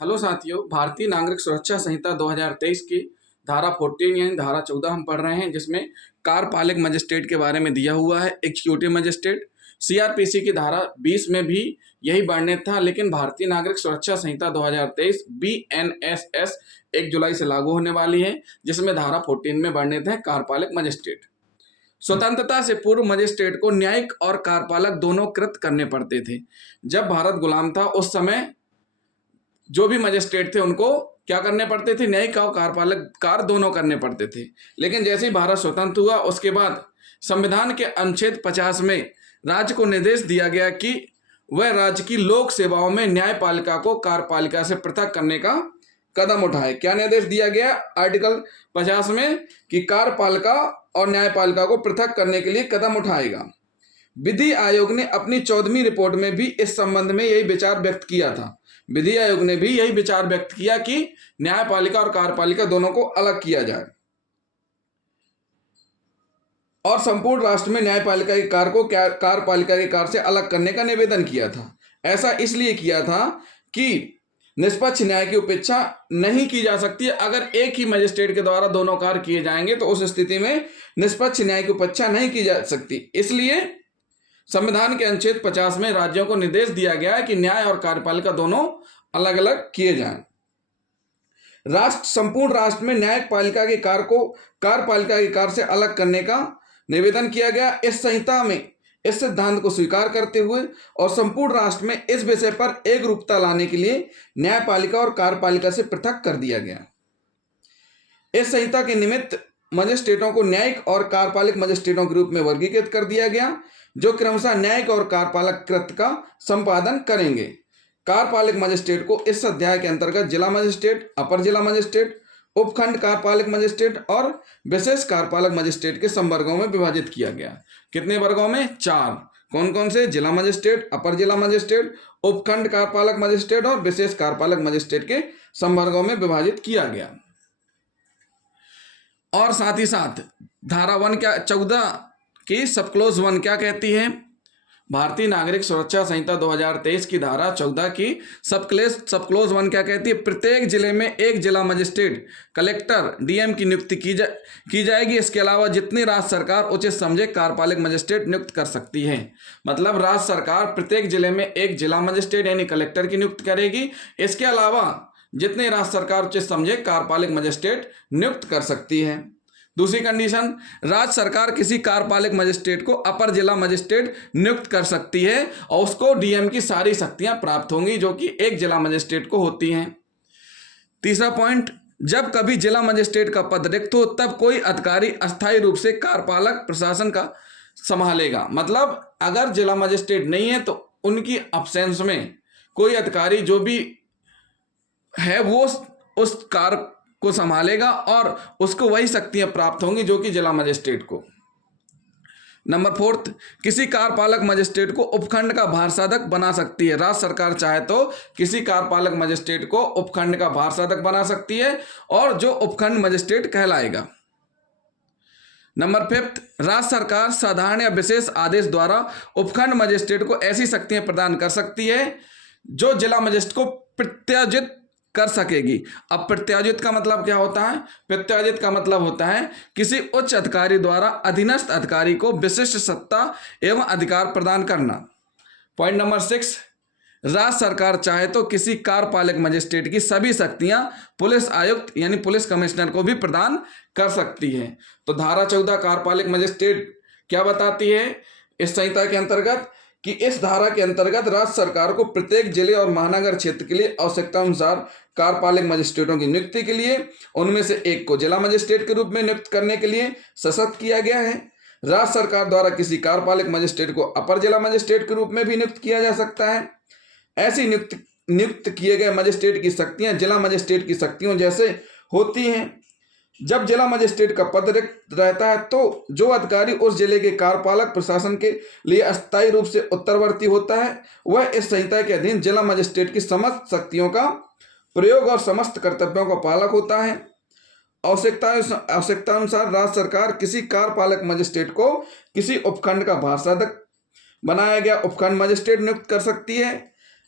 Hello साथियों, भारतीय नागरिक सुरक्षा संहिता 2023 की धारा 14 यानी धारा 14 हम पढ़ रहे हैं, जिसमें कार्यपालक मजिस्ट्रेट के बारे में दिया हुआ है। एग्जीक्यूटिव मजिस्ट्रेट सीआरपीसी की धारा 20 में भी यही वर्णित था, लेकिन भारतीय नागरिक सुरक्षा संहिता 2023 बीएनएसएस 1 जुलाई से लागू होने वाली है, जिसमें धारा 14 में वर्णित है कार्यपालक मजिस्ट्रेट। स्वतंत्रता से पूर्व मजिस्ट्रेट को न्यायिक और कार्यपालक दोनों कृत करने पड़ते थे। जब भारत गुलाम था उस समय जो भी मजिस्ट्रेट थे उनको क्या करने पड़ते थे, न्यायिक और कार्यपालक कार्य दोनों करने पड़ते थे। लेकिन जैसे ही भारत स्वतंत्र हुआ उसके बाद संविधान के अनुच्छेद 50 में राज्य को निर्देश दिया गया कि वह राज्य की लोक सेवाओं में न्यायपालिका को कार्यपालिका से पृथक करने का कदम उठाए। क्या निर्देश दिया गया आर्टिकल 50 में कि कार्यपालिका और न्यायपालिका को पृथक करने के लिए कदम उठाएगा। विधि आयोग ने अपनी 14वीं रिपोर्ट में भी इस संबंध में यही विचार व्यक्त किया था। विधि आयोग ने भी यही विचार व्यक्त किया कि न्यायपालिका और कार्यपालिका दोनों को अलग किया जाए और संपूर्ण राष्ट्र में न्यायपालिका के कार्य को कार्यपालिका के कार्य से अलग करने का निवेदन किया था। ऐसा इसलिए किया था कि निष्पक्ष न्याय की उपेक्षा नहीं की जा सकती। अगर एक ही मजिस्ट्रेट के द्वारा दोनों कार्य किए जाएंगे तो उस स्थिति में निष्पक्ष न्याय की उपेक्षा नहीं की जा सकती। इसलिए संविधान के अनुच्छेद 50 में राज्यों को निर्देश दिया गया है कि न्याय और कार्यपालिका दोनों अलग अलग किए जाएं। संपूर्ण राष्ट्र में न्यायपालिका के कार्य को कार्यपालिका के कार्य से अलग करने का निवेदन किया गया। इस संहिता में इस सिद्धांत को स्वीकार करते हुए और संपूर्ण राष्ट्र में इस विषय पर एक रूपता लाने के लिए न्यायपालिका और कार्यपालिका से पृथक कर दिया गया। इस संहिता के निमित्त मजिस्ट्रेटों को न्यायिक और कार्यपालिक मजिस्ट्रेटों के रूप में वर्गीकृत कर दिया गया, जो क्रमशः न्यायिक और कार्यपालक कृत्य का संपादन करेंगे। कार्यपालक मजिस्ट्रेट को इस अध्याय के अंतर्गत जिला मजिस्ट्रेट, अपर जिला मजिस्ट्रेट, उपखंड कार्यपालक मजिस्ट्रेट और विशेष कार्यपालक मजिस्ट्रेट के संवर्गों में विभाजित किया गया। कितने वर्गों में? 4। कौन कौन से? जिला मजिस्ट्रेट, अपर जिला मजिस्ट्रेट, उपखंड कार्यपालक मजिस्ट्रेट और विशेष कार्यपालक मजिस्ट्रेट के संवर्गों में विभाजित किया गया। और साथ ही साथ धारा 14 की सब क्लोज 1 क्या कहती है? भारतीय नागरिक सुरक्षा संहिता 2023 की धारा 14 की सब क्लोज 1 क्या कहती है? प्रत्येक जिले में एक जिला मजिस्ट्रेट, कलेक्टर, डीएम की नियुक्ति की जाएगी। इसके अलावा जितनी राज्य सरकार उचित समझे कार्यपालक मजिस्ट्रेट नियुक्त कर सकती है। मतलब राज्य सरकार प्रत्येक जिले में एक जिला मजिस्ट्रेट यानी कलेक्टर की नियुक्ति करेगी। इसके अलावा जितने राज्य सरकार उचित समझे कार्यपालक मजिस्ट्रेट नियुक्त कर सकती है। दूसरी कंडीशन, राज्य सरकार किसी कार्यपालक मजिस्ट्रेट को अपर जिला मजिस्ट्रेट नियुक्त कर सकती है और उसको डीएम की सारी शक्तियां प्राप्त होंगी जो कि एक जिला मजिस्ट्रेट को होती हैं। तीसरा पॉइंट, जब कभी जिला मजिस्ट्रेट का पद रिक्त हो तब कोई अधिकारी अस्थायी रूप से कार्यपालक प्रशासन का संभालेगा। मतलब अगर जिला मजिस्ट्रेट नहीं है तो उनकी अब्सेंस में कोई अधिकारी जो भी है वो उस कार्य को संभालेगा और उसको वही शक्तियां प्राप्त होंगी जो कि जिला मजिस्ट्रेट को। नंबर 4, किसी कार्यपालक मजिस्ट्रेट को उपखंड का भारसाधक बना सकती है। राज्य सरकार चाहे तो किसी कार्यपालक मजिस्ट्रेट को उपखंड का भारसाधक बना सकती है और जो उपखंड मजिस्ट्रेट कहलाएगा। नंबर 5, राज्य सरकार साधारण या विशेष आदेश द्वारा उपखंड मजिस्ट्रेट को ऐसी शक्तियां प्रदान कर सकती है जो जिला मजिस्ट्रेट को प्रत्याजित कर सकेगी। अब प्रत्याजित का मतलब क्या होता है? प्रत्याजित का मतलब होता है किसी उच्च अधिकारी द्वारा अधीनस्थ अधिकारी को विशिष्ट सत्ता एवं अधिकार प्रदान करना। पॉइंट नंबर 6, राज्य सरकार चाहे तो किसी कार्यपालक मजिस्ट्रेट की सभी शक्तियां पुलिस आयुक्त यानी पुलिस कमिश्नर को भी प्रदान कर सकती है। तो धारा 14 कार्यपालक मजिस्ट्रेट क्या बताती है इस संहिता के अंतर्गत कि इस धारा के अंतर्गत राज्य सरकार को प्रत्येक जिले और महानगर क्षेत्र के लिए आवश्यकता अनुसार कार्यपालक मजिस्ट्रेटों की नियुक्ति के लिए उनमें से एक को जिला मजिस्ट्रेट के रूप में नियुक्त करने के लिए सशक्त किया गया है। राज्य सरकार द्वारा किसी कार्यपालक मजिस्ट्रेट को अपर जिला मजिस्ट्रेट के रूप में भी नियुक्त किया जा सकता है। ऐसी नियुक्त किए गए मजिस्ट्रेट की शक्तियां जिला मजिस्ट्रेट की शक्तियों जैसे होती हैं। जब जिला मजिस्ट्रेट का पद रिक्त रहता है तो जो अधिकारी उस जिले के कार्यपालक प्रशासन के लिए अस्थायी रूप से उत्तरवर्ती होता है वह इस संहिता के अधीन जिला मजिस्ट्रेट की समस्त शक्तियों का प्रयोग और समस्त कर्तव्यों का पालक होता है। आवश्यकता अनुसार राज्य सरकार किसी कार्यपालक मजिस्ट्रेट को किसी उपखंड का भारसाधक बनाया गया उपखंड मजिस्ट्रेट नियुक्त कर सकती है।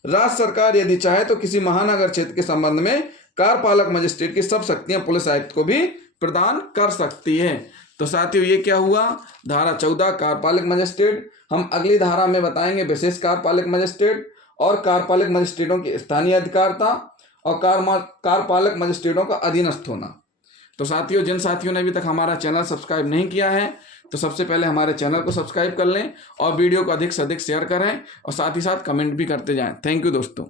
राज्य सरकार यदि चाहे तो किसी महानगर क्षेत्र के संबंध में कार्यपालक मजिस्ट्रेट की सब शक्तियां पुलिस आयुक्त को भी प्रदान कर सकती है। तो साथियों ये क्या हुआ, धारा 14 कार्यपालक मजिस्ट्रेट। हम अगली धारा में बताएंगे विशेष कार्यपालक मजिस्ट्रेट और कार्यपालक मजिस्ट्रेटों की स्थानीय अधिकारिता और कार्यपालक मजिस्ट्रेटों का अधीनस्थ होना। तो साथियों जिन साथियों ने अभी तक हमारा चैनल सब्सक्राइब नहीं किया है तो सबसे पहले हमारे चैनल को सब्सक्राइब कर लें और वीडियो को अधिक से अधिक शेयर करें और साथ ही साथ कमेंट भी करते जाएं। थैंक यू दोस्तों।